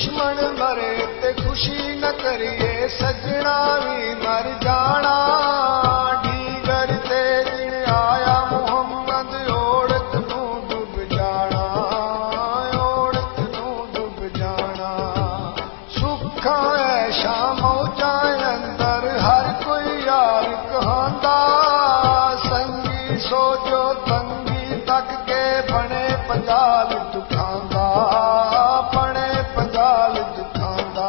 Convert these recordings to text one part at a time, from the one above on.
दुश्मन मरे ते खुशी न करिए सजना भी मर जाना ढीगर ते दिन आया मुहम्मद औरत नू डुब जाना औरत नू डुब जाना सुखा ऐशा मौजा अंदर हर कोई यार कहांदा संगी सोचो तंगी तक के बने पंजाल दुखांदा बने पंजाल दुखांदा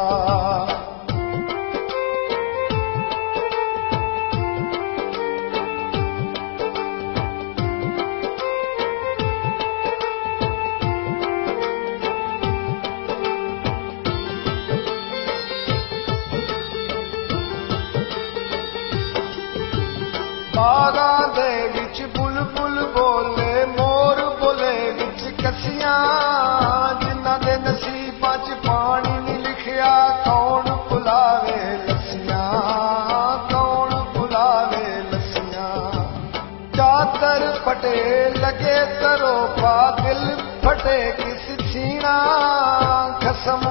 बागां दे विच बुलबुल बोले मोर बोले विच कसियां जिन्हां दे नसीबां च पानी नहीं लिखिया कौन बुलावे लस्सियां कौन बुलावे लस्सियां चादर फटे लगे तरो पा दिल फटे किस छीना कसम